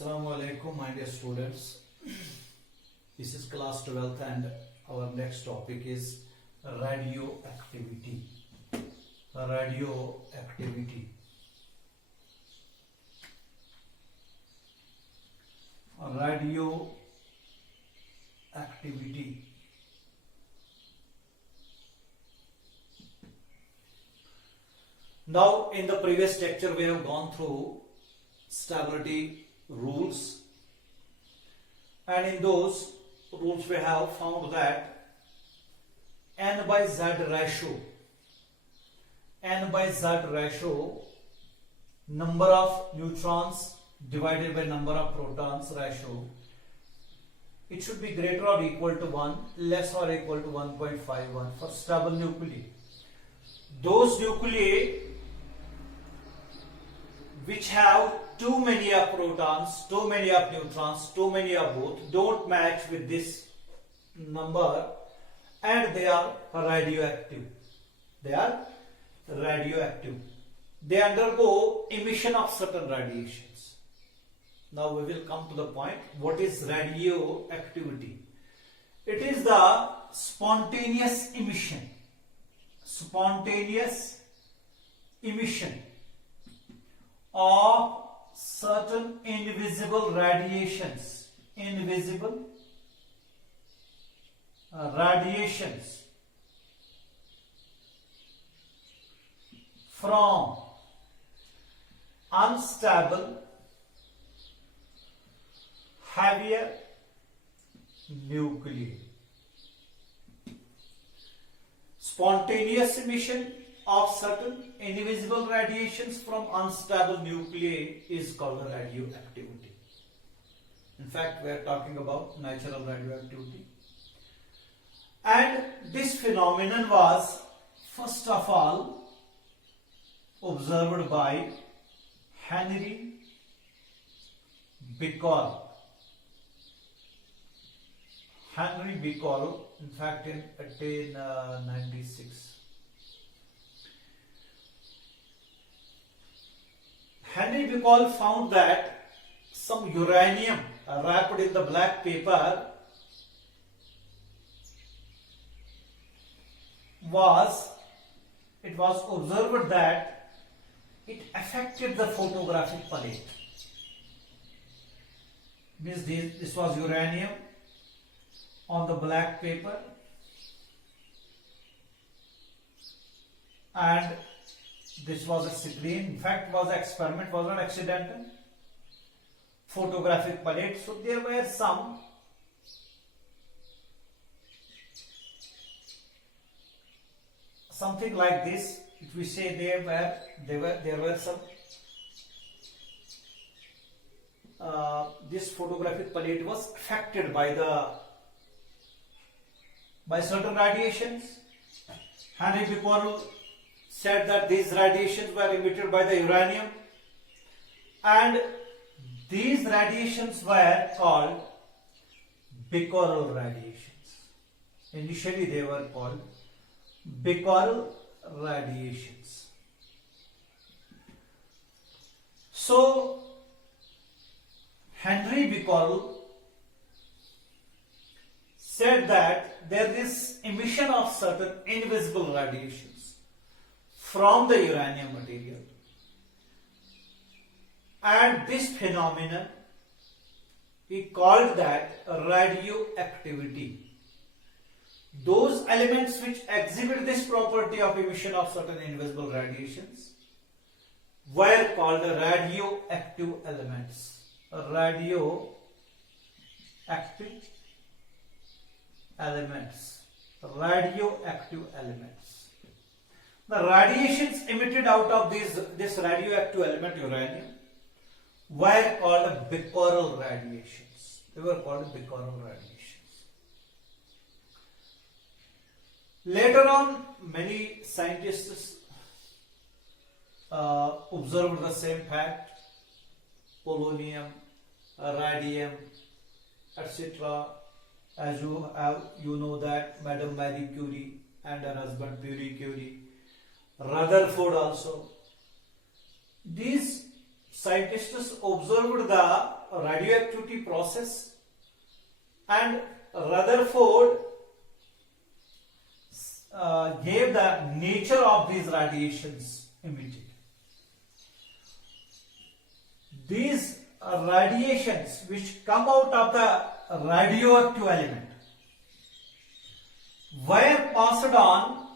Assalamu alaikum, my dear students. This is class 12th and our next topic is radioactivity. Radioactivity. Radioactivity. Now, in the previous lecture, we have gone through stability rules, and in those rules we have found that n by z ratio, number of neutrons divided by number of protons ratio, it should be greater or equal to 1, less or equal to 1.51 for stable nuclei. Those nuclei which have too many of protons, too many of neutrons, too many of both, don't match with this number, and they are radioactive. They are radioactive. They undergo emission of certain radiations. Now we will come to the point. What is radioactivity? It is the spontaneous emission of certain invisible radiations from unstable heavier nuclei. Spontaneous emission of certain invisible radiations from unstable nuclei is called radioactivity. In fact, we are talking about natural radioactivity. And this phenomenon was first of all observed by Henry Becquerel. In fact, in 1896. Henry Becquerel found that some uranium wrapped in the black paper was observed that it affected the photographic palette. Means this was uranium on the black paper, and this was a screen. In fact, was an experiment, was not accidental. Photographic palette. So there were something like this. If we say there were some this photographic palette was affected by certain radiations. Henry Becquerel said that these radiations were emitted by the uranium, and these radiations were called Becquerel radiations. Initially they were called Becquerel radiations. So Henry Becquerel said that there is emission of certain invisible radiations from the uranium material, and this phenomenon he called that radioactivity. Those elements which exhibit this property of emission of certain invisible radiations were called radioactive elements. Radioactive elements. The radiations emitted out of this radioactive element uranium were called Becquerel radiations. They were called Becquerel radiations. Later on, many scientists observed the same fact. Polonium, radium, etc. As you know that Madame Marie Curie and her husband Pierre Curie, Rutherford also. These scientists observed the radioactivity process, and Rutherford gave the nature of these radiations emitted. These radiations which come out of the radioactive element were passed on,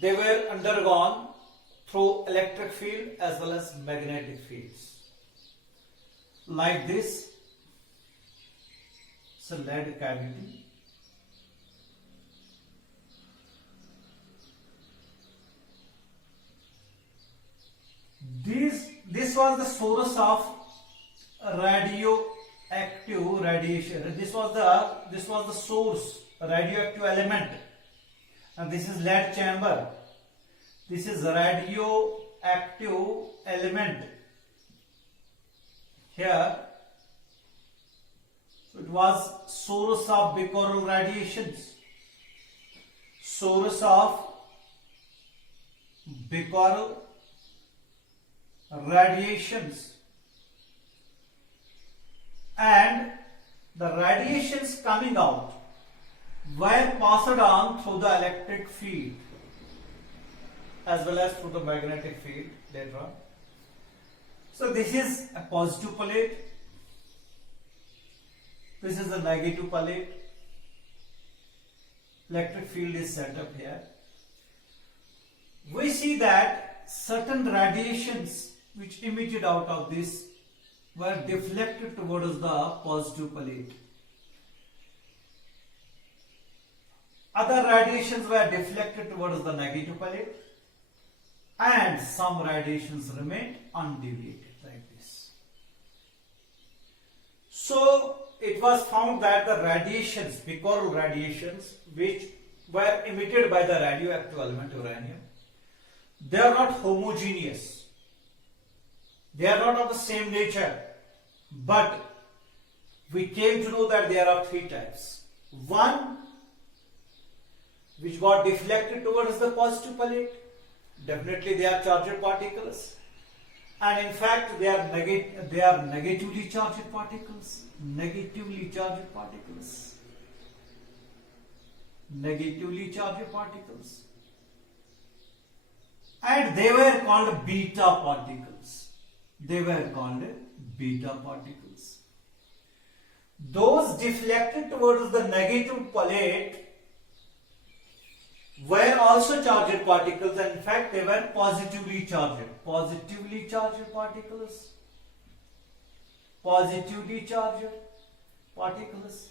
they were undergone through electric field as well as magnetic fields. Like this, it's a lead cavity. This was the source of radioactive radiation. This was the source, radioactive element, and this is lead chamber. This is radioactive element here. So it was source of Becquerel radiations. Source of Becquerel radiations, and the radiations coming out were passed on through the electric field as well as through the magnetic field later on. So this is a positive plate, this is a negative plate. Electric field is set up here. We see that certain radiations which emitted out of this were deflected towards the positive plate. Other radiations were deflected towards the negative plate, and some radiations remained undeviated like this. So it was found that the radiations, Becquerel radiations, which were emitted by the radioactive element uranium, they are not homogeneous. They are not of the same nature. But we came to know that there are three types. One which got deflected towards the positive plate. Definitely they are charged particles. And in fact they are negatively charged particles. Negatively charged particles. Negatively charged particles. And they were called beta particles. They were called beta particles. Those deflected towards the negative plate were also charged particles, and in fact they were positively charged. Positively charged particles. Positively charged particles.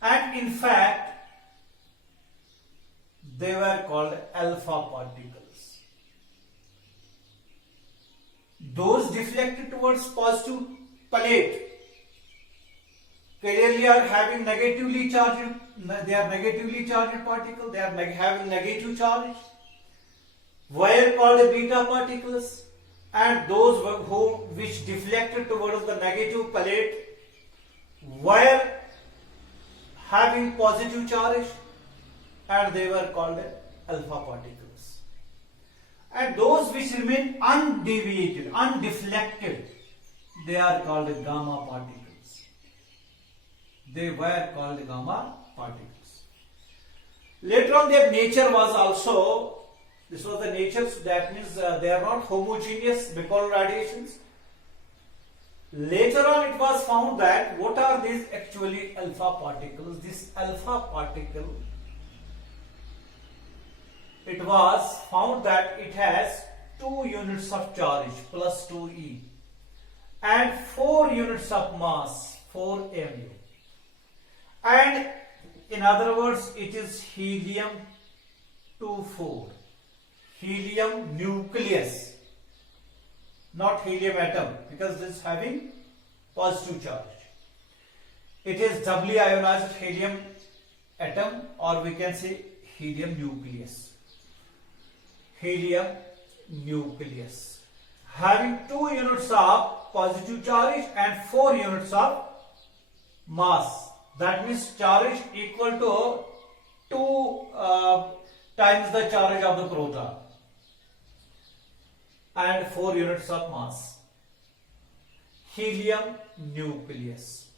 And in fact they were called alpha particles. Those deflected towards positive plate clearly are having negatively charged, they are negatively charged particles, they are having negative charge, were called beta particles, and those which deflected towards the negative plate were having positive charge, and they were called alpha particles. And those which remain undeviated, undeflected, they are called gamma particles. They were called gamma particles. Later on their nature was also, this was the nature, so that means they are not homogeneous Becquerel radiations. Later on it was found that what are these actually alpha particles? This alpha particle, it was found that it has 2 units of charge plus 2e and 4 units of mass 4 mu, and in other words it is helium 24, helium nucleus, not helium atom, because this is having positive charge. It is doubly ionized helium atom, or we can say helium nucleus. Helium nucleus having 2 units of positive charge and 4 units of mass. That means charge equal to 2 times the charge of the proton. and 4 units of mass. Helium nucleus.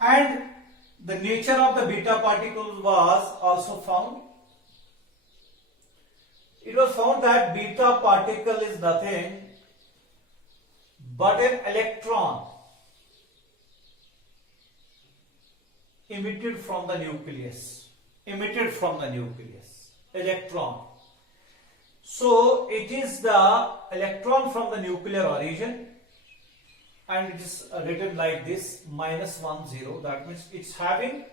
And the nature of the beta particle was also found. It was found that beta particle is nothing but an electron emitted from the nucleus. Electron. So it is the electron from the nuclear origin, and it is written like this, -10. That means it's having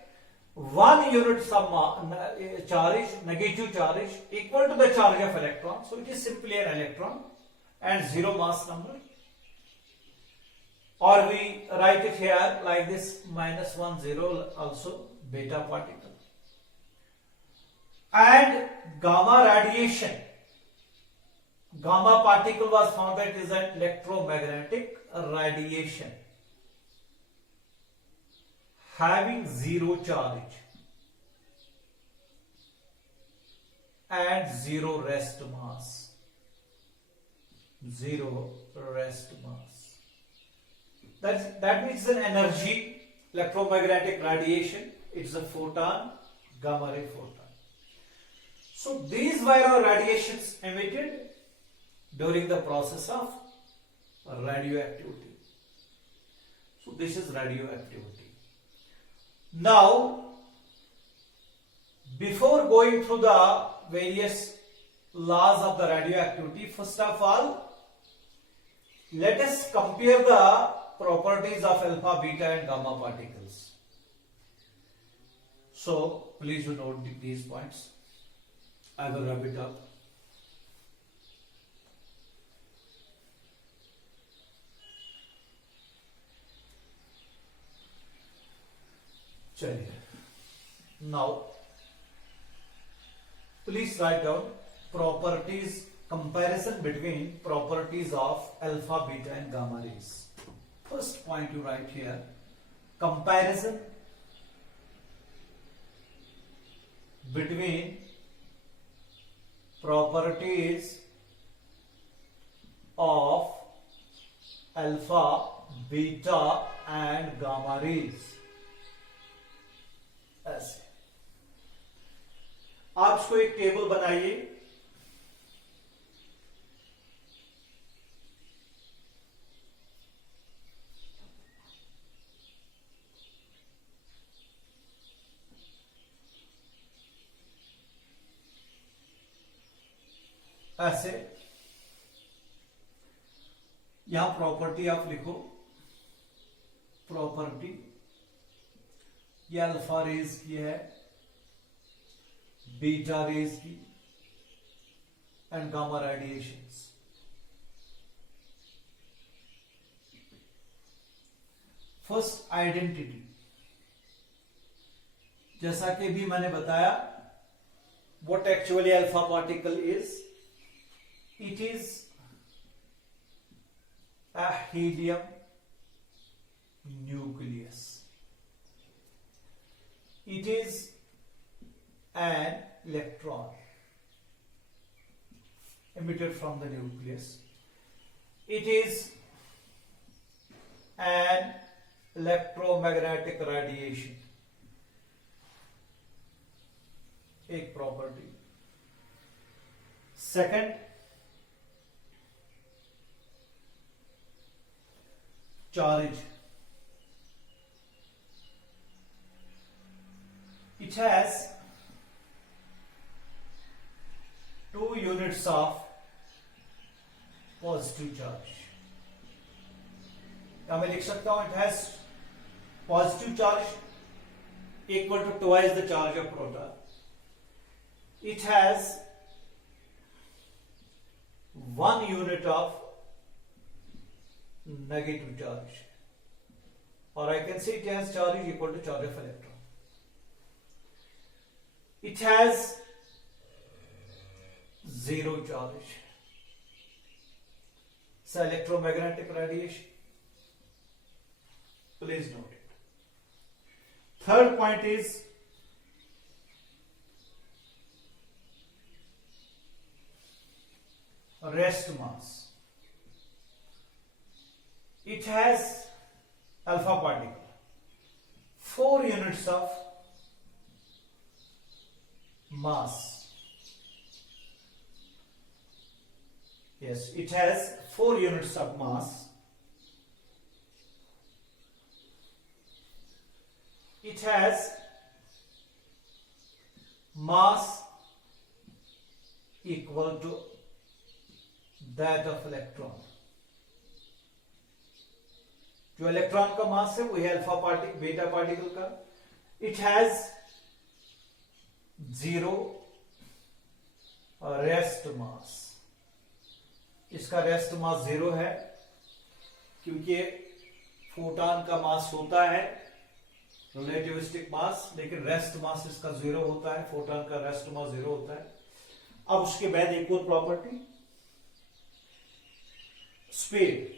1 unit charge, negative charge, equal to the charge of electron. So it is simply an electron and 0 mass number. Or we write it here like this, -10, also beta particle. And gamma radiation. Gamma particle was found that it is an electromagnetic radiation having 0 charge and 0 rest mass. 0 rest mass. That means an energy, electromagnetic radiation. It's a photon, gamma ray photon. So these were the radiations emitted during the process of radioactivity. So this is radioactivity. Now, before going through the various laws of the radioactivity, first of all, let us compare the properties of alpha, beta and gamma particles. So please do note these points. I will wrap it up. Now, please write down properties, comparison between properties of alpha, beta and gamma rays. First point you write here, comparison between properties of alpha, beta and gamma rays. ऐसे आप इसको एक table बनाइए. ऐसे यहां property आप लिखो. Property ये अल्फा रेज की है, बीटा रेज की and gamma radiations. First identity, जैसा कि भी मैंने बताया, what actually alpha particle is. It is a helium nucleus. It is an electron emitted from the nucleus. It is an electromagnetic radiation. एक property. Second, charge. It has 2 units of positive charge. या मैं लिख सकता हूं, it has positive charge equal to twice the charge of proton. It has 1 unit of negative charge, or I can say it has charge equal to charge of electron. It has 0 charge. So electromagnetic radiation. Please note it. Third point is rest mass. It has alpha particle, 4 units of mass. Yes, it has 4 units of mass. It has mass equal to that of electron. जो electron का मास है वो है alpha particle beta particle का. It has 0 rest mass. इसका rest mass 0 है क्योंकि photon का मास होता है रिलेटिविस्टिक मास, लेकिन रेस्ट मास इसका 0 होता है. फोटॉन का रेस्ट मास 0 होता है. अब उसके बाद एक और प्रॉपर्टी, स्पीड.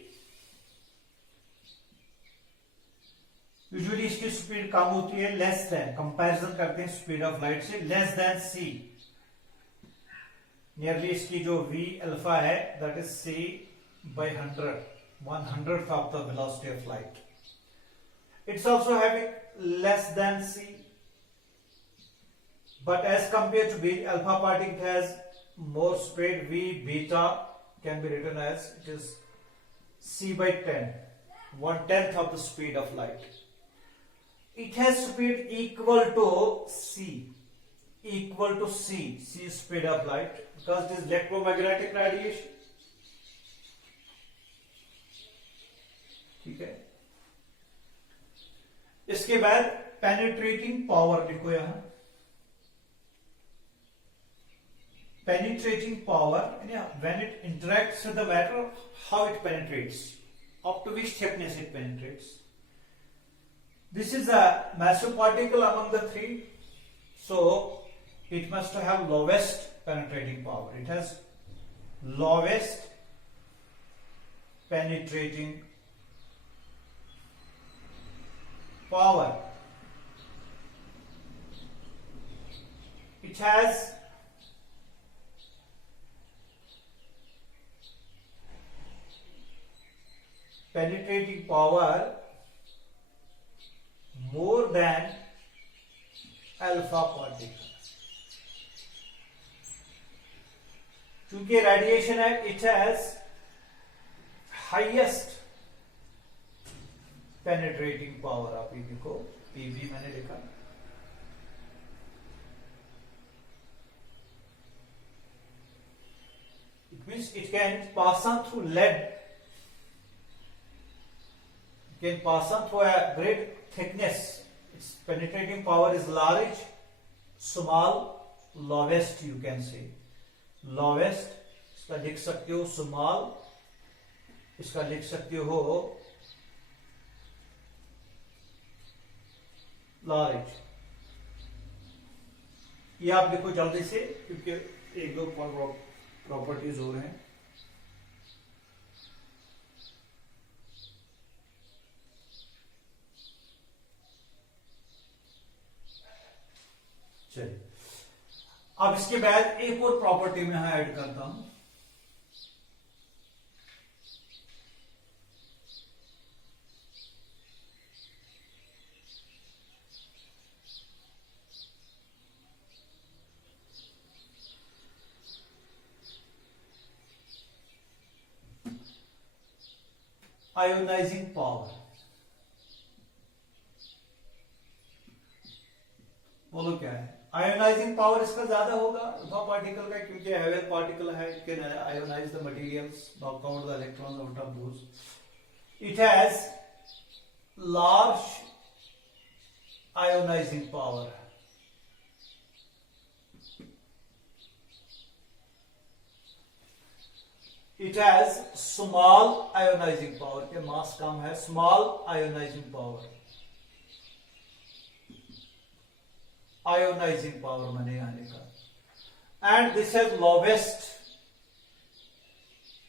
यूजुअली इसकी स्पीड कम होती है, लेस देन, कंपैरिजन करते हैं स्पीड ऑफ लाइट से, लेस देन सी. नियरली इसकी जो v अल्फा है that is c by 100th of the velocity of light. It's also having less than c, but as compared to v alpha particle has more speed. V beta can be written as it is c by 10, 1/10 of the speed of light. It has speed equal to c, c speed of light, because it is electromagnetic radiation. ठीक है. इसके बाद penetrating power लिखो यहां. Penetrating power, when it interacts with the matter, how it penetrates, up to which thickness it penetrates. This is a massive particle among the three, so it must have lowest penetrating power. It has lowest penetrating power. It has penetrating power more than alpha particle. चूंकि radiation है, it has highest penetrating power. आप ये देखो, पीवी मैंने लिखा. It means it can pass on through lead, can pass on through a great thickness. Its penetrating power is large, small, lowest you can say. Lowest, इसका लिख सकते हो small, इसका लिख सकते हो large. ये आप देखो जल्दी से, क्योंकि एक दो प्रॉपर्टीज हो रहे हैं. चलिए, अब इसके बाद एक और प्रॉपर्टी में यहां ऐड करता हूं. Ionising power. बोलो क्या है? आयोनाइजिंग पावर इसका ज्यादा होगा अल्फा पार्टिकल का, क्योंकि हेवी पार्टिकल है. It can ionise the materials, knock out the electrons out of those. It has large ionising power. It has small ionising power, के मास कम है. Small ionising power, ionising power मैंने यहां लिखा. And this has lowest,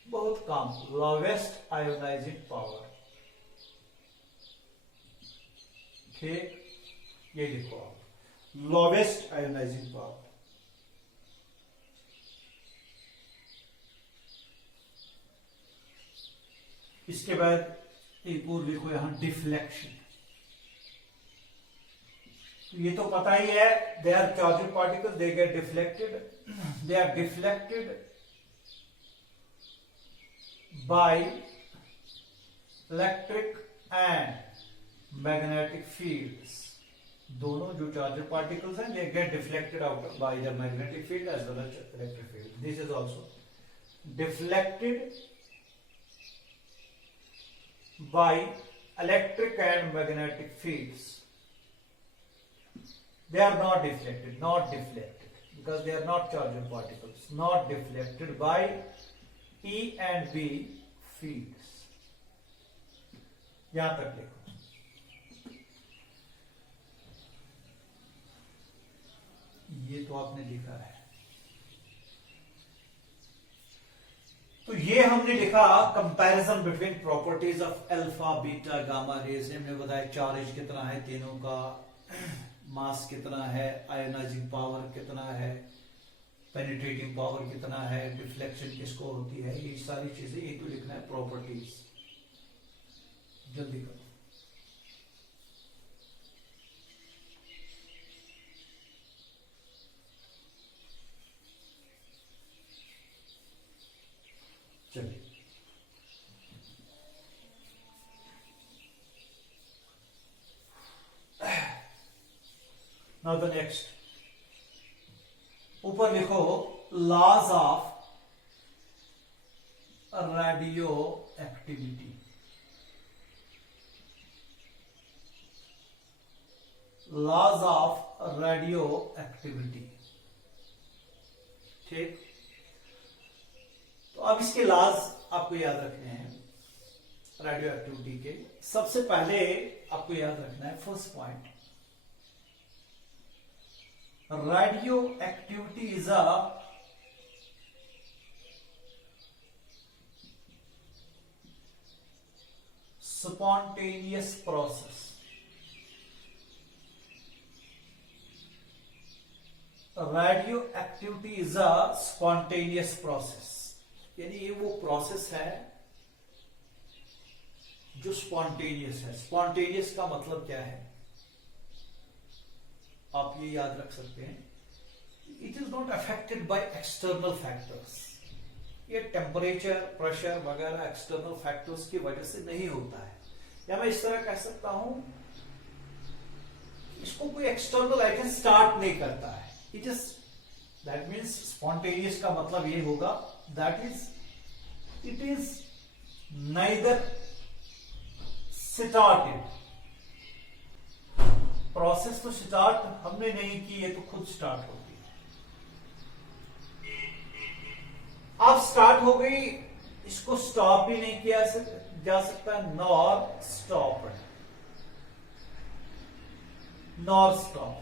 बहुत कम, lowest ionising power. ठीक, ये लिखो आप, लोवेस्ट आयोनाइजिंग पावर. इसके बाद एक और लिखो यहां डिफ्लेक्शन। ये तो पता ही है, they are charged particle, they get deflected, they are deflected by electric and magnetic fields. दोनों जो चार्जड पार्टिकल्स हैं, they get deflected out by the magnetic field as well as electric field. This is also deflected by electric and magnetic fields. They are not deflected, because they are not charged particles, not deflected by E and B fields. यहां तक देखो, ये तो आपने लिखा है। तो ये हमने लिखा comparison between properties of alpha beta gamma rays. हमने बताया चार्ज कितना है तीनों का, मास कितना है, आयोनाइजिंग पावर कितना है, पेनिट्रेटिंग पावर कितना है, डिफ्लेक्शन किसको होती है, ये सारी चीजें ये तो लिखना है प्रॉपर्टीज। जल्दी करो। चलिए नाउ द नेक्स्ट, ऊपर लिखो laws of radioactivity. Laws of radioactivity, ठीक। तो अब इसके लॉज आपको याद रखने हैं रेडियो एक्टिविटी के। सबसे पहले आपको याद रखना है first point, radio activity is a spontaneous process. Radioactivity is a spontaneous process. यानी ये वो प्रोसेस है जो स्पॉन्टेनियस है। स्पॉन्टेनियस का मतलब क्या है, आप ये याद रख सकते हैं, it is not affected by external factors. ये टेम्परेचर, प्रेशर वगैरह एक्सटर्नल फैक्टर्स की वजह से नहीं होता है। या मैं इस तरह कह सकता हूं, इसको कोई एक्सटर्नल एजेंट स्टार्ट नहीं करता है। It is, that means spontaneous का मतलब ये होगा, that is it is neither started. Process तो स्टार्ट हमने नहीं की, ये तो खुद स्टार्ट होती है। अब स्टार्ट हो गई, इसको स्टॉप भी नहीं किया जा सकता, नॉर स्टॉप, नॉर स्टॉप।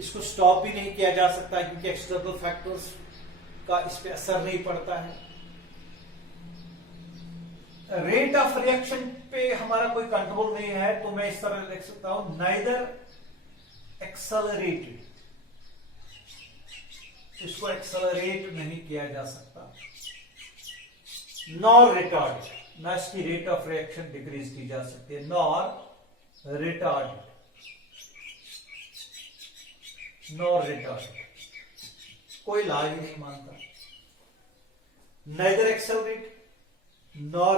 इसको स्टॉप भी नहीं किया जा सकता क्योंकि एक्सटर्नल फैक्टर्स का इस पे असर नहीं पड़ता है। रेट ऑफ रिएक्शन पे हमारा कोई कंट्रोल नहीं है, तो मैं इस तरह लिख सकता हूं, नाइदर एक्सेलरेटेड, इसको एक्सेलरेट नहीं किया जा सकता, नॉर रिटार्डेड, ना इसकी रेट ऑफ रिएक्शन डिक्रीज की जा सकती है, नॉर रिटार्डेड, नॉर रिटार्डेड, कोई लॉ ही नहीं मानता। Neither accelerate nor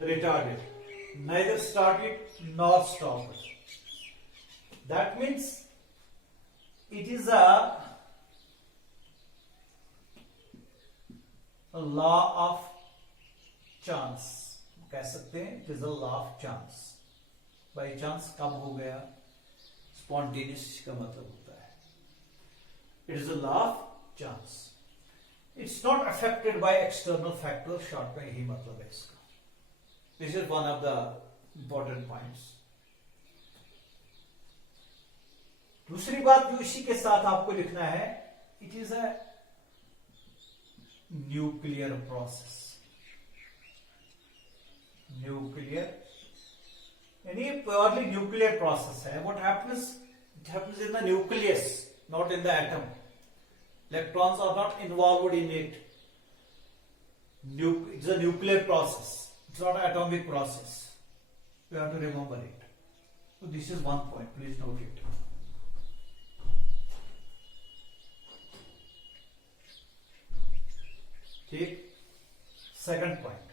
retarded, neither started nor stopped. That means it is a law of chance, कह सकते हैं, it is a law of chance. By chance कब हो गया, spontaneous का मतलब होता है, it is a law of chance. It's not affected by external factors, short में यही मतलब है इसका। This is one of the important points. दूसरी बात जो इसी के साथ आपको लिखना है, it is a nuclear process. Nuclear यानी purely nuclear process है। What happens? It happens in the nucleus, not in the atom. Electrons are not involved in it. It's a nuclear process. It's not an atomic process. You have to remember it. So this is one point. Please note it. Okay. Second point.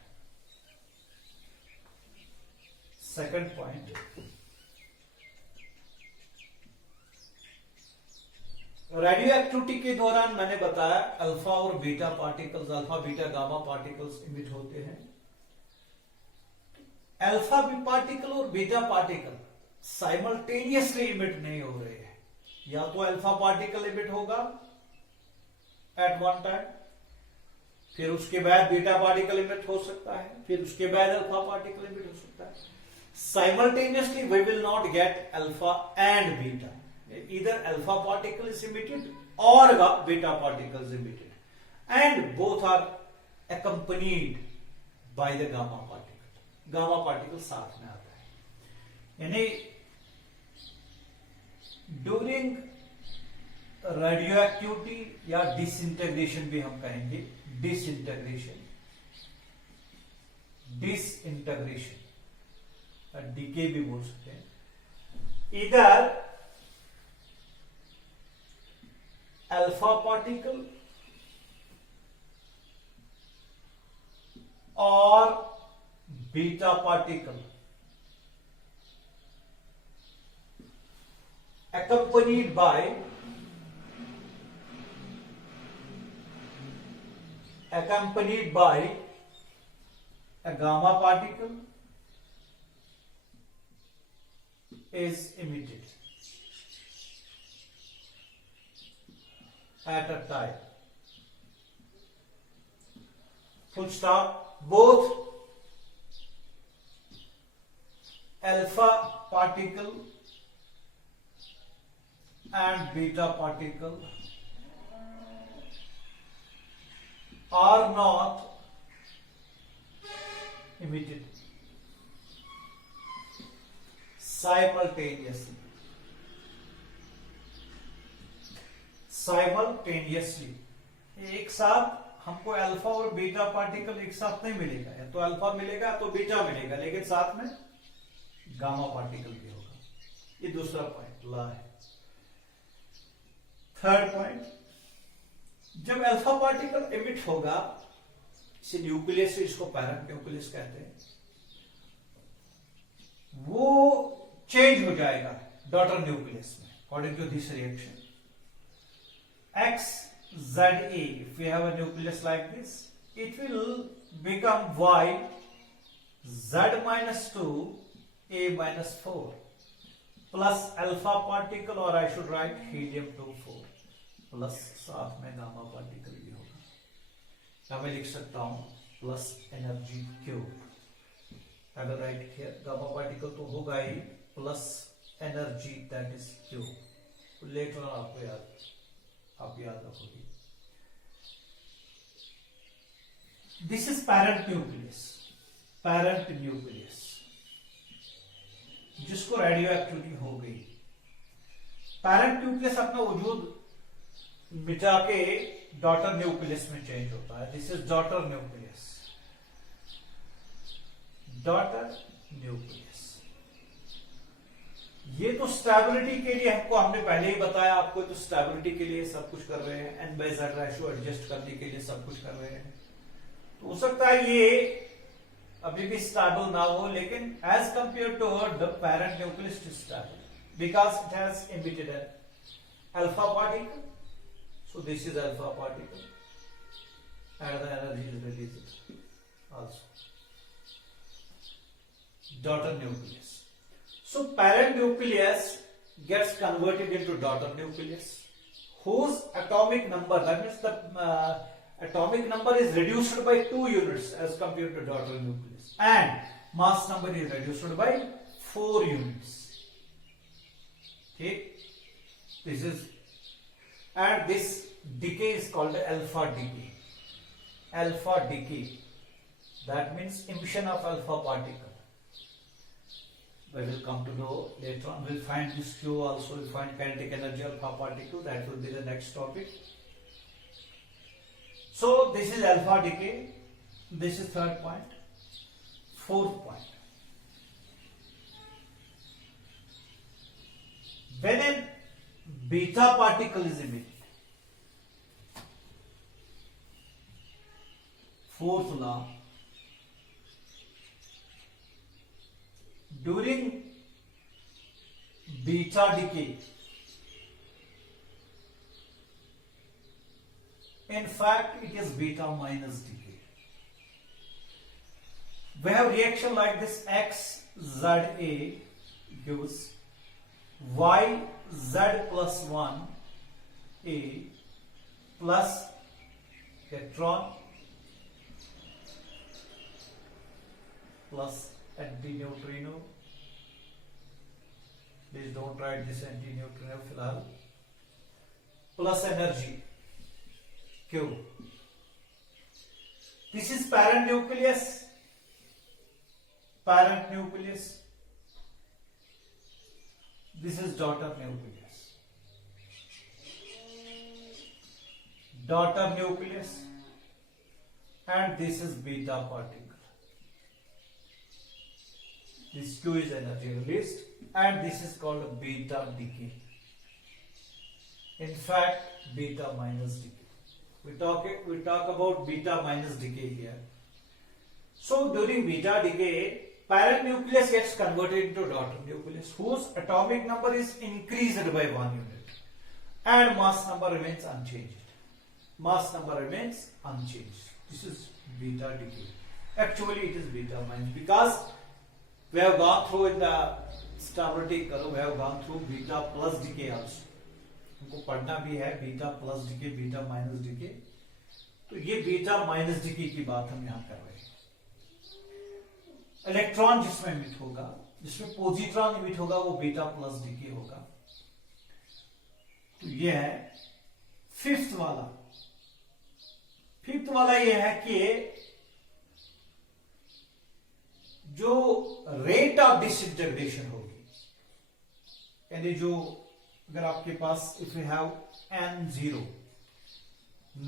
Radio activity के दौरान मैंने बताया alpha और beta particles, alpha beta gamma particles emit होते हैं। Alpha particle और beta particle simultaneously emit नहीं हो रहे हैं। या तो अल्फा पार्टिकल इमिट होगा एट वन टाइम, फिर उसके बाद बीटा पार्टिकल इमिट हो सकता है, फिर उसके बाद अल्फा पार्टिकल इमिट हो सकता है। Simultaneously we will not get alpha and beta, either alpha particle is emitted or beta particle is emitted, and both are accompanied by the gamma particle. Gamma particle साथ में आता है। यानी during radioactivity या disintegration भी हम कहेंगे, disintegration, decay भी बोल सकते हैं। इधर अल्फा पार्टिकल और beta particle accompanied by a gamma particle is emitted at a time. Full stop. Both alpha particle and beta particle are not emitted simultaneously. एक साथ हमको अल्फा और बीटा पार्टिकल एक साथ नहीं मिलेगा, या तो अल्फा मिलेगा तो बीटा मिलेगा, लेकिन साथ में गामा पार्टिकल भी होगा। ये दूसरा पॉइंट ला है। थर्ड पॉइंट, जब अल्फा पार्टिकल एमिट होगा, इसे न्यूक्लियस, इसको पैरेंट न्यूक्लियस कहते हैं, वो चेंज हो जाएगा डॉटर न्यूक्लियस में according to this reaction XZA. If we have a nucleus like this, it will become Y Z minus 2 A minus 4 plus alpha particle, or I should write helium-2 plus साथ में gamma particle भी होगा। या मैं लिख सकता हूं plus energy cube. अगर राइट किया गामा पार्टिकल तो होगा ही plus energy that is cube. Later आपको आप याद रखोगे। दिस इज पैरेंट न्यूक्लियस जिसको रेडियो एक्टिविटी हो गई। पैरेंट न्यूक्लियस अपना वजूद मिटा के डॉटर न्यूक्लियस में चेंज होता है। This is daughter nucleus. ये तो स्टेबिलिटी के लिए हमने पहले ही बताया आपको, तो स्टेबिलिटी के लिए सब कुछ कर रहे हैं, N/Z रेशियो एडजस्ट करने के लिए सब कुछ कर रहे हैं। तो हो सकता है ये अभी भी स्टेबल ना हो, लेकिन as compared to the parent nucleus is stable because it has emitted an alpha particle. So this is alpha particle and the energy is released also. Daughter nucleus. So parent nucleus gets converted into daughter nucleus, whose atomic number, that means the atomic number is reduced by 2 units as compared to daughter nucleus, and mass number is reduced by 4 units. Okay, this is, and this decay is called alpha decay. Alpha decay, that means emission of alpha particle. We will come to know later on. We'll find this Q also. We'll find kinetic energy alpha particle. That will be the next topic. So this is alpha decay. This is third point. Fourth point. When a beta particle is emitted, fourth law, during beta decay, in fact it is beta minus decay. We have reaction like this: X Z A gives Y Z plus 1 A plus electron plus antineutrino. Please don't write this antineutrino फिलहाल. Plus energy Q. This is parent nucleus. Parent nucleus. This is daughter nucleus. Daughter nucleus. And this is beta particle. This Q is energy released, and this is called beta decay. In fact, beta minus decay. We talk about beta minus decay here. So during beta decay, parent nucleus gets converted into daughter nucleus, whose atomic number is increased by 1 unit, and mass number remains unchanged. Mass number remains unchanged. This is beta decay. Actually, it is beta minus, because we have gone through in the stability curve, we have gone through beta plus decay also. हमको पढ़ना भी है beta plus decay, beta minus decay. तो ये beta minus decay की बात हम यहां कर रहे हैं. इलेक्ट्रॉन जिसमें इमिट होगा, जिसमें पॉजिट्रॉन इमिट होगा, वो बीटा प्लस डिके होगा. तो ये है फिफ्थ वाला. फिफ्थ वाला ये है कि जो रेट ऑफ डिसइंटीग्रेशन होगी, यानी जो अगर आपके पास if you have N0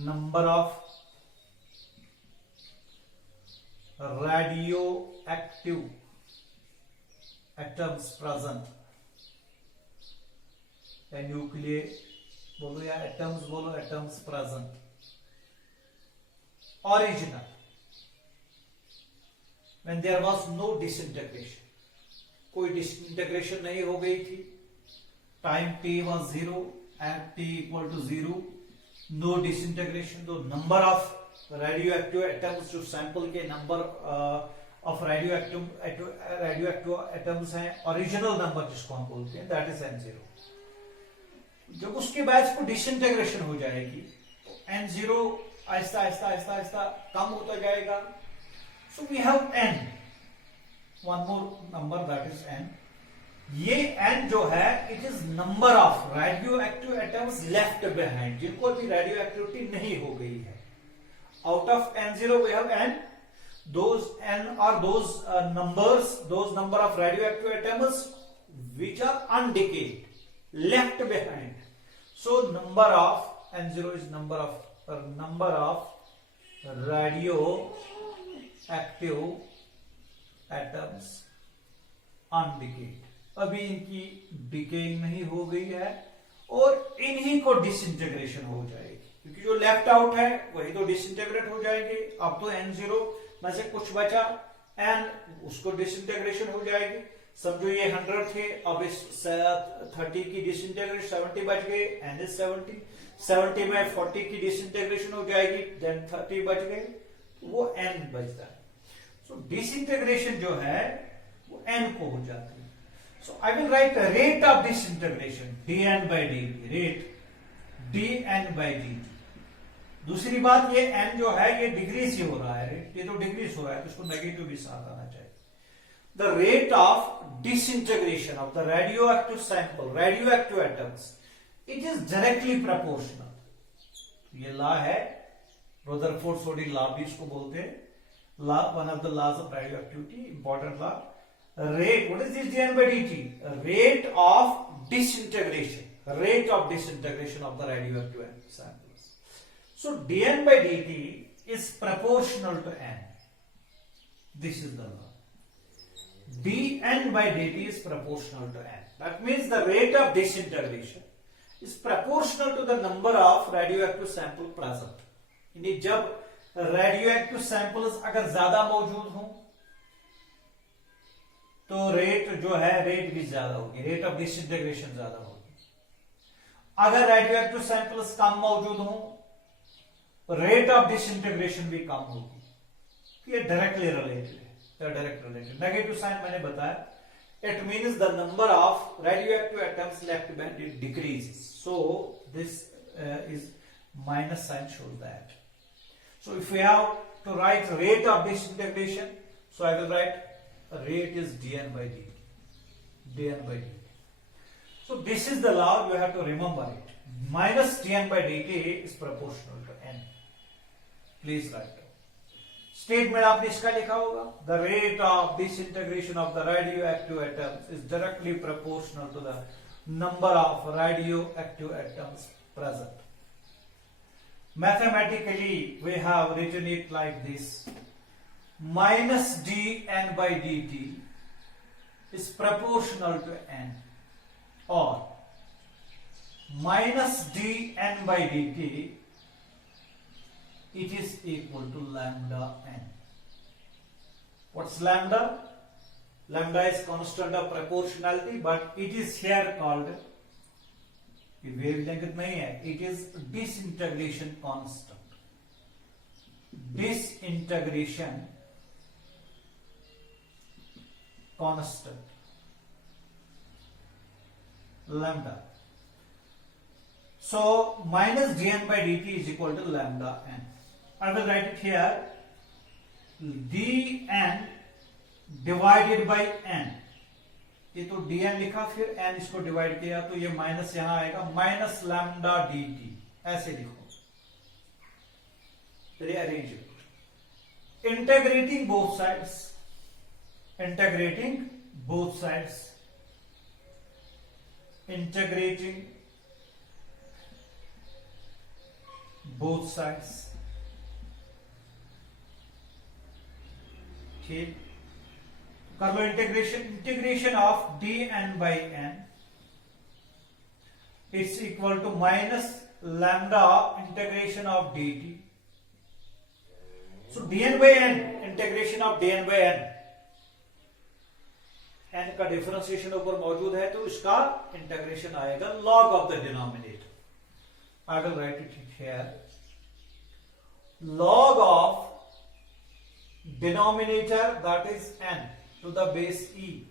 number of radioactive atoms present, या न्यूक्लियर बोलो या एटम्स बोलो, atoms present, original when there was no disintegration, कोई disintegration नहीं हो गई थी, time t was 0 at t equal to 0, no disintegration. तो number of radioactive atoms जो सैंपल के नंबर ऑफ radioactive atoms हैं, ओरिजिनल नंबर जिसको हम बोलते हैं, दैट इज N0. जब उसके बाद इसको डिसइंटीग्रेशन हो जाएगी तो N0 आहिस्ता आहिस्ता आहिस्ता आहिस्ता कम होता जाएगा. So we have N, one more number that is N. ये N जो है, it is number of radioactive atoms left behind, जिनको भी रेडियो एक्टिविटी नहीं हो गई है. Out of N0 we have N. Those N are those numbers, those number of radioactive atoms which are undecayed, left behind. So number of N0 is number of radioactive atoms undecayed. अभी इनकी decaying नहीं हो गई है और इन्हीं को disintegration हो जाएगी, क्योंकि जो लेफ्ट आउट है वही तो डिसइंटीग्रेट हो जाएंगे. अब तो N0 में से कुछ बचा, N उसको डिसइंटीग्रेशन हो जाएगी. समझो ये 100 थे, अब इस 30 की डिसइंटीग्रेशन 70 बच गए, N इज 70. 70 में 40 की डिसइंटीग्रेशन हो जाएगी, देन 30 बच गए, वो N बचता है. सो डिसइंटीग्रेशन जो है वो N को हो जाती है. So I will write the rate of disintegration dN by dt, rate dN by dt. दूसरी बात ये N जो है ये डिग्री से हो रहा है, ये तो डिग्री से हो रहा है, तो इसको नेगेटिव भी साथ आना चाहिए. The rate of disintegration of the radioactive sample, radioactive atoms, it is directly proportional. ये लॉ है, रदरफोर्ड-सोडी लॉ भी इसको बोलते हैं. Law, one of the laws of radioactivity, important law. Rate, what is this dN by dt? Rate of disintegration. Rate of disintegration of the radioactive samples. So dN by dt is proportional to n. This is the law. dn by dt is proportional to n. That means the rate of disintegration is proportional to the number of radioactive sample present. यानी जब radioactive samples अगर ज्यादा मौजूद हों तो rate जो है rate भी ज्यादा होगी, रेट ऑफ डिसइंटीग्रेशन ज्यादा होगी. अगर रेडियोएक्टिव सैंपल्स कम मौजूद हों रेट ऑफ डिसइंटीग्रेशन भी कम होगी. ये डायरेक्टली रिलेटेड है, डायरेक्ट रिलेटेड. नेगेटिव साइन मैंने बताया, it means the number of radioactive atoms left behind it decreases. So this is minus sign shows that. So if we have to write rate of disintegration, so I will write rate is dn by dt. dn by dt. So this is the law, you have to remember it. Minus dn by dt is proportional to n. Please write down. Statement आपने इसका लिखा होगा. The rate of disintegration of the radioactive atoms is directly proportional to the number of radioactive atoms present. Mathematically, we have written it like this. Minus dn by dt is proportional to n, or minus dn by dt it is equal to lambda n. What's lambda? Lambda is constant of proportionality, but it is here called wavelength नहीं है, it is disintegration constant. Disintegration constant, lambda. So minus dn by dt is equal to lambda n. I will write it here. dn divided by n. ये तो dn लिखा, फिर n इसको divide किया तो ये माइनस यहां आएगा, माइनस लैम्डा dt. ऐसे लिखो, rearrange it. Integrating both sides. Integrating both sides. Integrating both sides. ठीक, कर लो integration. Integration of dn by n it's equal to minus lambda integration of dt. So dn by n, integration of dn by n, n का differentiation ऊपर मौजूद है तो इसका इंटीग्रेशन आएगा log of the denominator. I will write it here. log of denominator, that is n to the base e,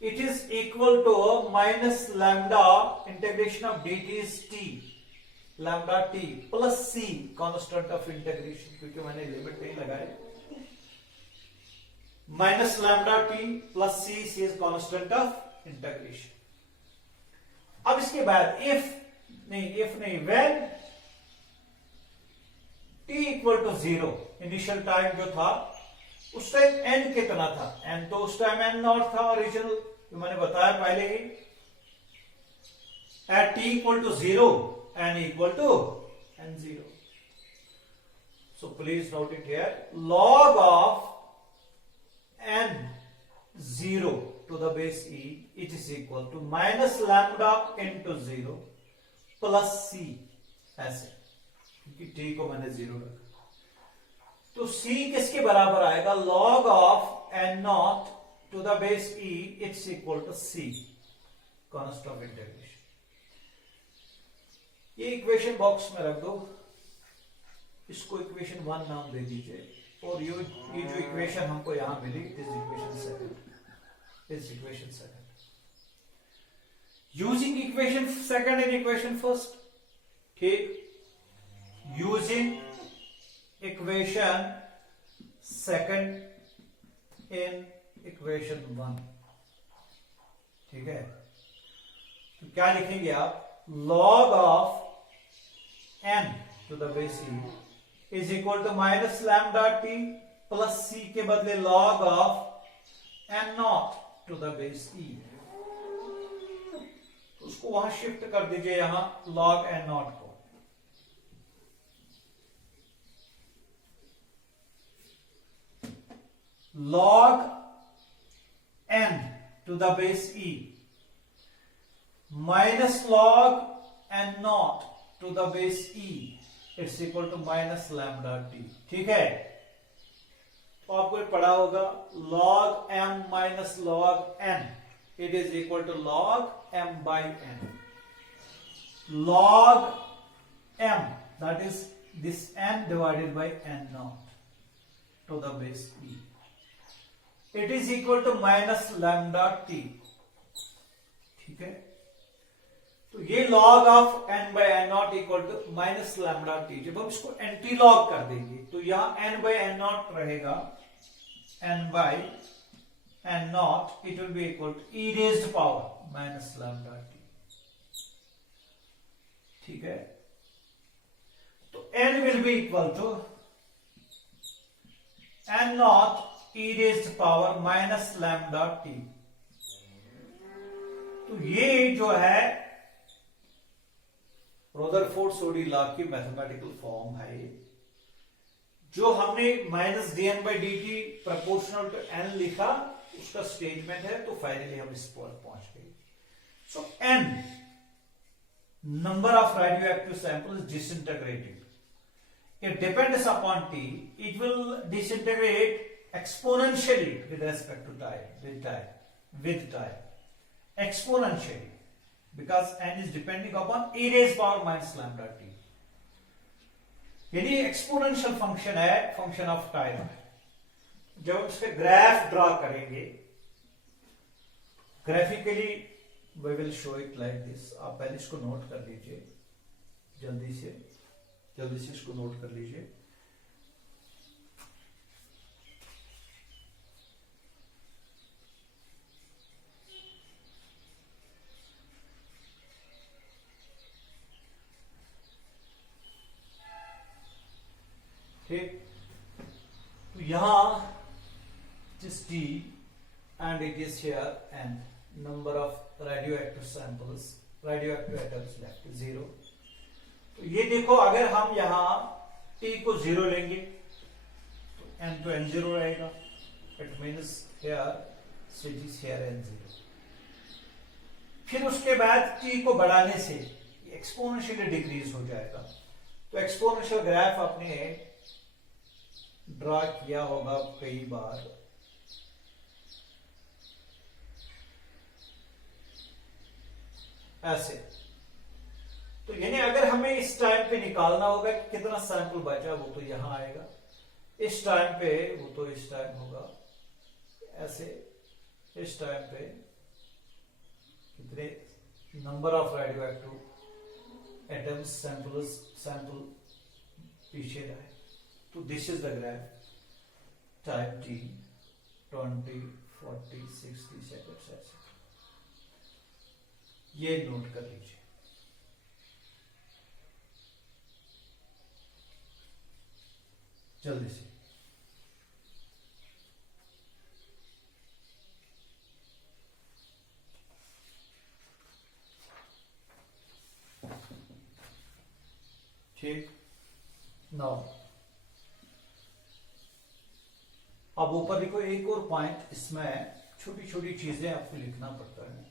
it is equal to minus lambda integration of dt is t, lambda t plus c constant of integration, क्योंकि मैंने limit नहीं लगाए. minus lambda t plus c is constant of integration. अब इसके बाद if नहीं when t equal to 0, initial time जो था उस टाइम n कितना था? n तो उस टाइम n नॉट था ओरिजिनल, जो मैंने बताया पहले ही. At t equal to 0, n equal to n0. So please note it here. Log of n0 to the base e, it is equal to minus lambda into 0 plus c. ऐसे, क्योंकि t को मैंने 0 रखा तो c किसके बराबर आएगा? log of n naught to the base e, it's equal to c, constant of integration. ये इक्वेशन बॉक्स में रख दो, इसको इक्वेशन 1 नाम दे दीजिए, और ये जो इक्वेशन हमको यहां मिली is equation second. Using equation second in equation first. ठीक, using equation second in equation 1. ठीक है, तो क्या लिखेंगे आप? log of n to the base e is equal to minus lambda t plus c के बदले log of n naught to the base e. तो उसको वहां शिफ्ट कर दीजिए, यहां log n naught को. log n to the base e minus log n naught to the base e it's equal to minus lambda t. ठीक है, तो आपको पढ़ा होगा log m minus log n it is equal to log m by n। log m that is this n divided by n naught to the base e it is equal to minus lambda t। ठीक है, तो ये log of n by n naught equal to minus lambda t. जब हम इसको anti log कर देंगे तो यहां n by n naught रहेगा, n by n naught it will be equal to e raised power minus lambda t। ठीक है, तो n will be equal to n naught e raised power minus lambda t। तो ये जो है Rutherford Soddy law की mathematical form है, जो हमने minus d n by d t proportional to n लिखा उसका स्टेटमेंट है। तो फाइनली हम इस पर पहुंच गए। सो N number of radioactive samples disintegrating, it depends upon t, it will disintegrate exponentially with respect to time, with time exponentially, because n is depending upon e raised power minus lambda t। यानी exponential function है, function of time. जब इसके graph draw करेंगे graphically we will show it like this। आप पहले इसको note कर लीजिए, जल्दी से इसको नोट कर लीजिए। ठीक, तो यहां जिस t and it is here n number of radioactive samples, radioactive atoms left 0। तो ये देखो, अगर हम यहां t को 0 लेंगे तो n तो n0 रहेगा, it means here it is here n0। फिर उसके बाद t को बढ़ाने से एक्सपोनेंशियली डिक्रीज हो जाएगा। तो एक्सपोनेंशियल ग्राफ आपने ड्रॉ किया होगा कई बार, ऐसे। तो यानी अगर हमें इस टाइम पे निकालना होगा कि कितना सैंपल बचा, वो तो यहां आएगा, इस टाइम पे वो तो इस टाइम होगा, ऐसे इस टाइम पे कितने number of radioactive atoms sample पीछे रहे। तो this is the graph, time t 20 40 60 seconds ऐसे। ये नोट कर लीजिए। जल्दी से ठीक। नाउ अब ऊपर देखो, एक और पॉइंट, इसमें छोटी छोटी चीजें आपको लिखना पड़ता है।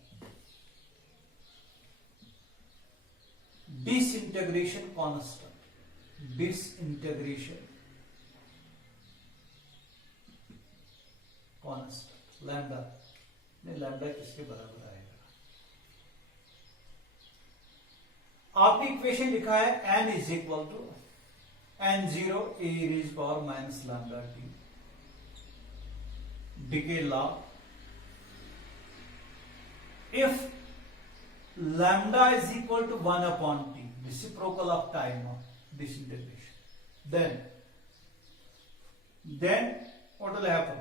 Disintegration constant, disintegration constant lambda, नहीं लैम्डा किसके बराबर आएगा? आपने इक्वेशन लिखा है n is equal to n0 e raised power minus lambda t। decay law, if lambda is equal to 1 upon t, reciprocal of time of disintegration, then what will happen?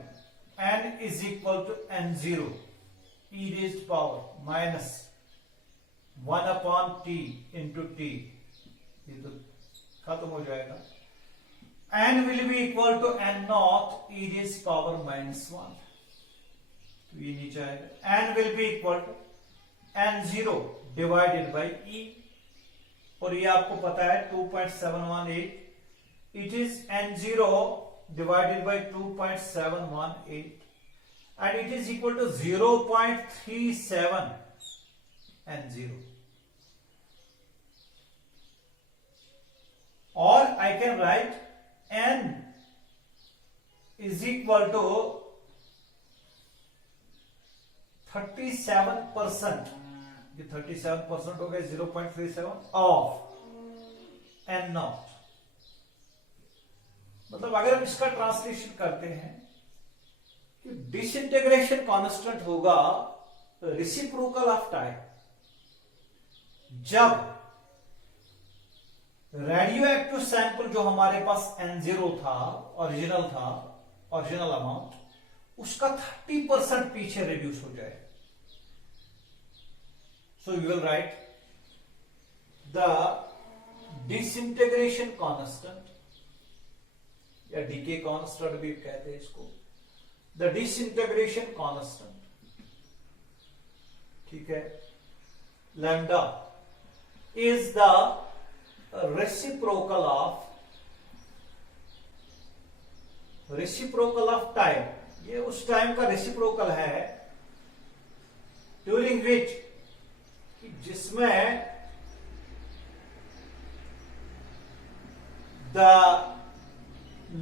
N is equal to n0 e raised power minus 1 upon t into t, ये तो खत्म हो जाएगा। n will be equal to n naught e raised power minus 1, तो ये नीचे आएगा। n will be equal to n0 divided by e, और ये आपको पता है 2.718, it is n0 divided by 2.718 and it is equal to 0.37 and 0. Or I can write n is equal to 37%. ये 37% हो गया 0.37 ऑफ n नॉट. मतलब अगर हम इसका ट्रांसलेशन करते हैं कि डिसइंटीग्रेशन कांस्टेंट होगा रेसिप्रोकल ऑफ टाइम. जब रेडियो एक्टिव सैंपल जो हमारे पास n0 था, ओरिजिनल अमाउंट, उसका 30% पीछे रिड्यूस हो जाए. So you will write the disintegration constant या डीके कांस्टेंट भी कहते हैं इसको. द डिसइंटीग्रेशन कांस्टेंट, ठीक है, lambda is the reciprocal of time. ये उस टाइम का रेसिप्रोकल है ड्यूरिंग विच, जिसमें the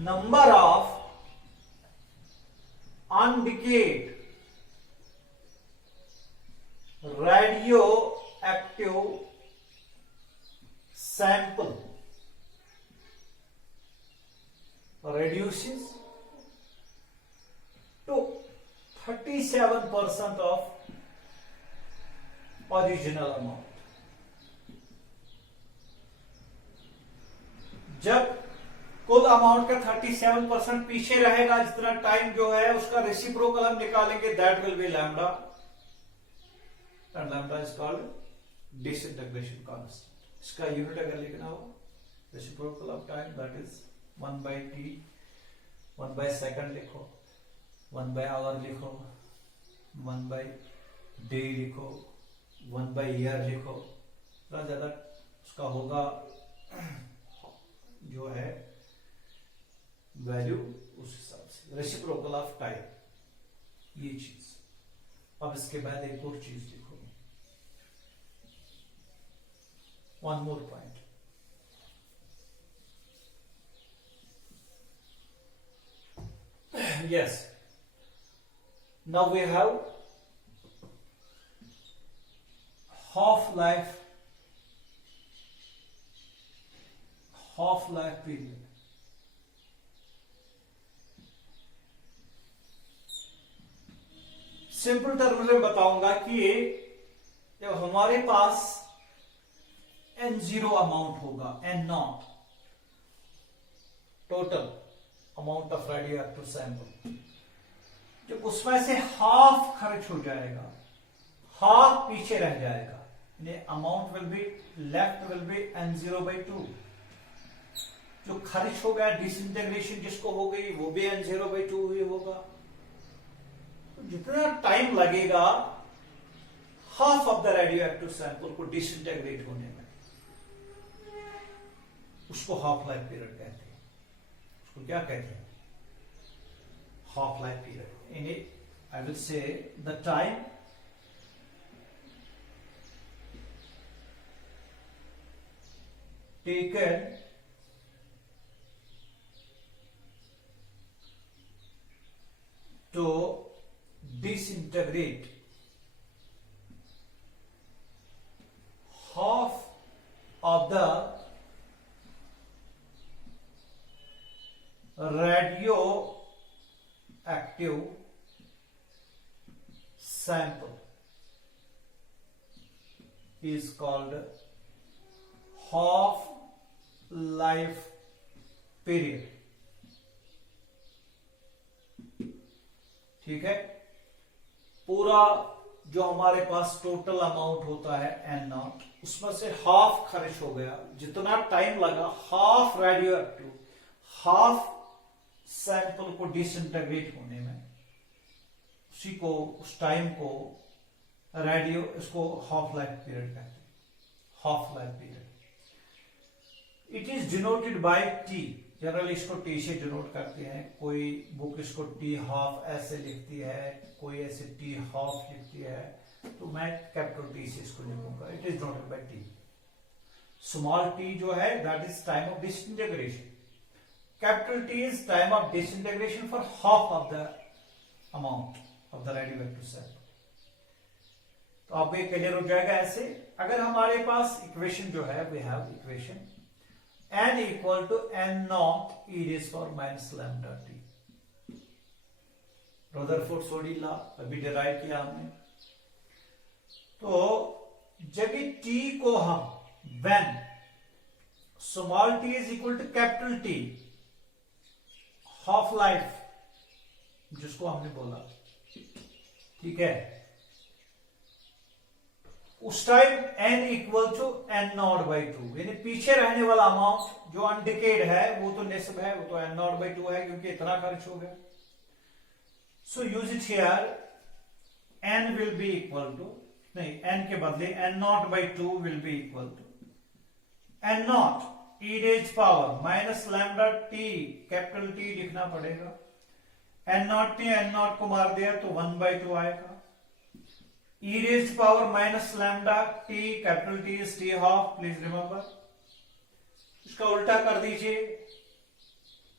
number of undecayed radioactive sample reduces to 37% of original amount. जब कुल अमाउंट का 37% पीछे रहेगा, जितना टाइम जो है उसका रेसिप्रोकल हम निकालेंगे, that will be lambda, and lambda is called disintegration constant. इसका यूनिट अगर लिखना हो, reciprocal of time that is 1/t, 1/सेकंड लिखो, 1/आवर लिखो, 1/डे लिखो, 1/ईयर लिखो. ज्यादा उसका होगा जो है वैल्यू उस हिसाब से. रेसिप्रोकल ऑफ टाइम ये चीज. अब इसके बाद एक और चीज लिखो. One more point. Yes. Now we have half-life period. Simple terms में बताऊंगा कि जब हमारे पास n0 अमाउंट होगा, n0 total amount of radio active sample, जब उसमें से हाफ खर्च हो जाएगा, हाफ पीछे रह जाएगा, amount will be left will be n0/2. जो खर्च हो गया, डिसइंटीग्रेशन जिसको हो गई, वो भी n0/2 ही होगा. तो जितना टाइम लगेगा half of the radio active sample को डिसइंटीग्रेट होने में, उसको हाफ लाइफ पीरियड कहते हैं. उसको क्या कहते हैं? Half life period. In I will say the time taken to disintegrate half of the radioactive sample is called half life period. ठीक है. पूरा जो हमारे पास टोटल अमाउंट होता है n0, उसमें से हाफ खर्च हो गया, जितना टाइम लगा half radio active, half sample को डिसइंटीग्रेट होने में, उसी को, उस टाइम को रेडियो, इसको हाफ लाइफ पीरियड कहते हैं. Half life period. It is denoted by T. General इसको टी से डिनोट करते हैं, कोई बुक इसको टी हाफ ऐसे लिखती है, कोई ऐसे टी हाफ लिखती है, तो मैं कैपिटल टी से इसको लिखूंगा। It is denoted by t. Small t जो है that is time of disintegration, capital T is time of disintegration for half of the amount of the radioactive cell. तो आपको ये क्लियर हो जाएगा ऐसे। अगर हमारे पास इक्वेशन जो है, we have equation n equal to n naught e raise power minus lambda t. Rutherford Soddy law अभी डिराइव किया हमने। तो जब t को हम when small t is equal to capital T, half life जिसको हमने बोला, ठीक है, उस time n equal to n naught by two, यानी पीछे रहने वाला अमाउंट जो अनडिकेड है वो तो निस्ब है, वो तो n नॉट बाई टू है क्योंकि इतना खर्च हो गया। So use it here, n will be equal to, नहीं n के बदले n naught by two will be equal to n naught e raise power minus lambda t, capital T लिखना पड़ेगा। n नॉट ने n नॉट को मार दिया तो 1 बाई टू आएगा। e raised power minus lambda t, capital T is t half, please remember. इसका उल्टा कर दीजिए,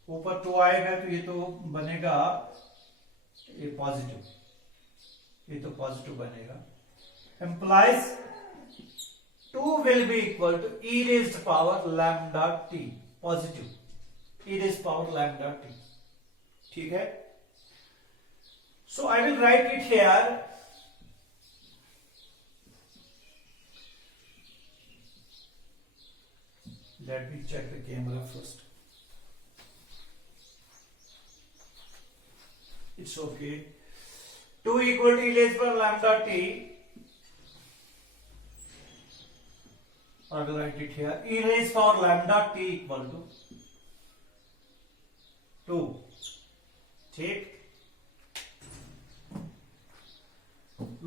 ऊपर 2 आएगा तो ये तो बनेगा ये पॉजिटिव, ये तो पॉजिटिव बनेगा। Implies 2 will be equal to e raised power lambda t, positive e raised power lambda t, ठीक है। So I will write it here, let me check the camera first. It's okay. 2 equal to e raised power lambda t. I will write it here. E raised power lambda t equal to 2. ठीक,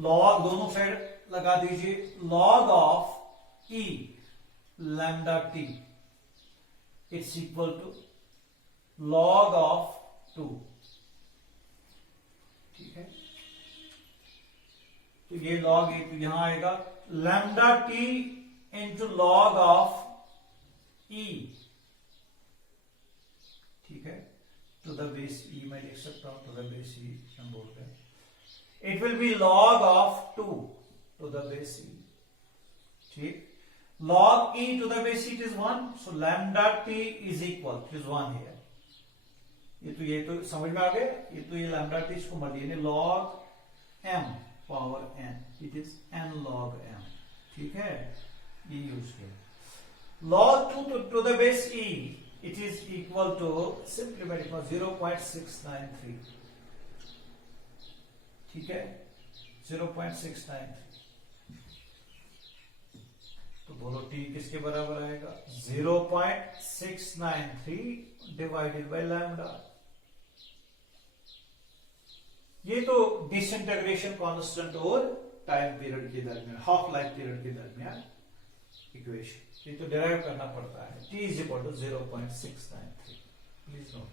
log दोनों side लगा दीजिए, log of e lambda t it's equal to log of 2, ठीक है। तो ये log एक यहां आएगा, lambda t into log of e, ठीक है, to the base e मैं लिख सकता हूं, to the base e हम बोलते हैं, it will be log of 2 to the base e, ठीक। log e to the base it is 1, so lambda t is equal to 1 here. ये तो समझ में आ गया, ये तो ये lambda t इसको मत दिए, log m power n, it is n log m, ठीक है, ये यूज किया। log 2 to the base e it is equal to simply by 0.693, ठीक है, 0.693। तो बोलो t किसके बराबर आएगा, 0.693 डिवाइडेड बाय लैम्डा। ये तो डिसइंटीग्रेशन कांस्टेंट और टाइम पीरियड के दरमियान, हाफ लाइफ पीरियड के दरमियान इक्वेशन, ये तो डिराइव करना पड़ता है। t is equal to 0.693, please note.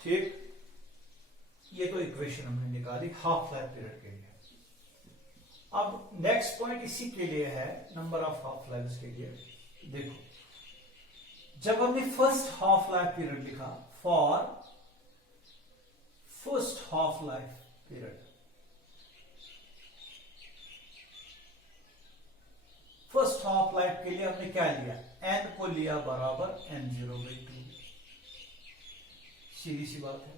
ठीक, ये तो इक्वेशन हमने निकाली हाफ लाइफ पीरियड के लिए। अब नेक्स्ट पॉइंट इसी के लिए है, नंबर ऑफ हाफ लाइफ के लिए। देखो, जब हमने फर्स्ट हाफ लाइफ पीरियड लिखा, for first half life period, first half life के लिए हमने क्या लिया, n को लिया बराबर n0/2, सीधी सी बात है।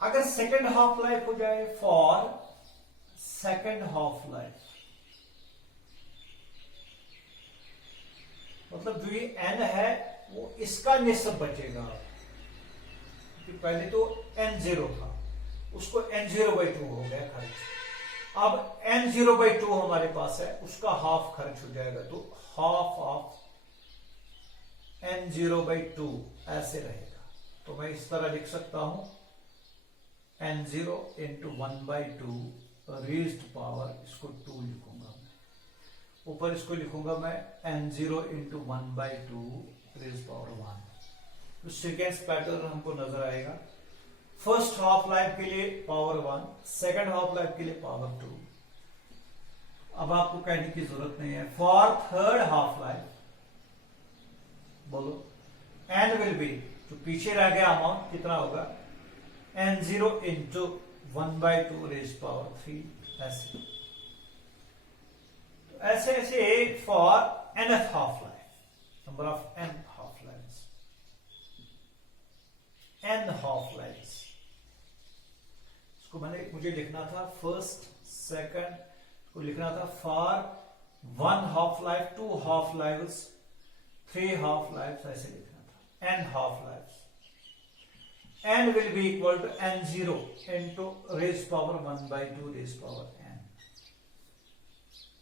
अगर सेकेंड हाफ लाइफ हो जाए, फॉर सेकेंड हाफ लाइफ, मतलब जो ये n है वो इसका निस्ब बचेगा, कि पहले तो n0 था, उसको n0/2 हो गया खर्च। अब n0/2 हमारे पास है, उसका हाफ खर्च हो जाएगा, तो हाफ ऑफ n0/2 ऐसे रहेगा। तो मैं इस तरह लिख सकता हूं n0 इंटू 1/2 रेज्ड पावर, इसको 2 लिखूंगा मैं, ऊपर इसको लिखूंगा मैं n0 इंटू 1/2 रेज्ड पावर 1। तो सीक्वेंस पैटर्न हमको नजर आएगा। फर्स्ट हाफ लाइफ के लिए पावर 1, सेकंड हाफ लाइफ के लिए पावर 2। अब आपको कहने की जरूरत नहीं है। फॉर थर्ड हाफ लाइफ बोलो n विल बी, जो पीछे रह गया अमाउंट कितना होगा, n0 इंटू 1/2 रेज्ड पावर 3 ऐसे। तो ऐसे ऐसे for nth half life, number of n half life, n half life. इसको मुझे लिखना था फर्स्ट सेकंड को लिखना था for 1 half life, 2 half life, 3 half life, ऐसे लिखना था n half life. n will be equal to n0 into raised power 1/2 raised power n।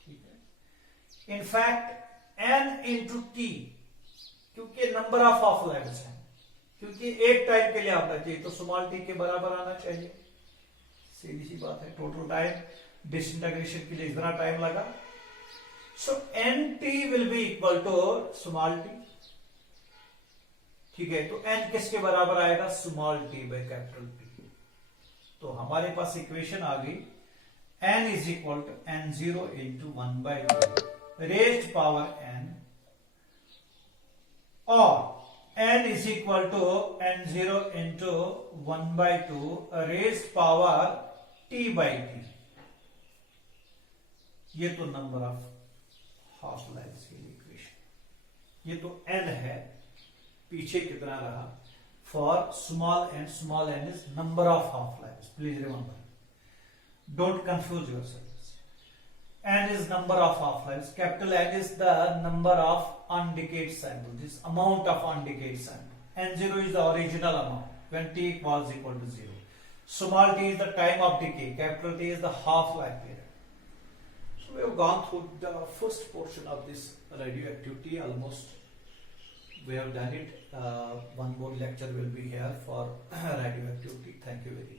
ठीक है। In fact n into t, क्योंकि नंबर ऑफ हाफ लाइफ्स हैं, क्योंकि एक time के लिए आना चाहिए तो स्मॉल t के बराबर आना चाहिए। सीधी सी बात है। टोटल टाइम डिसइंटीग्रेशन के लिए इतना टाइम लगा। So nt will be equal to small t। ठीक है। तो n किसके बराबर आएगा, small t by capital T। तो हमारे पास इक्वेशन आ गई n is equal to n0 into 1/2 raised power n, और n is equal to n0 into 1/2 raised power t/t। ये तो नंबर ऑफ हाफ लाइफ के लिए इक्वेशन। ये तो n है, पीछे कितना रहा, for small n is number of half life. Please remember, don't confuse yourself. n is number of half lives, capital N is the number of undecayed sample, this amount of undecayed sample. n0 is the original amount when t was equal to 0. Small t is the time of decay, capital T is the half life period. So we have gone through the first portion of this radioactivity almost. We have done it. One more lecture will be here for radioactivity. Thank you very much.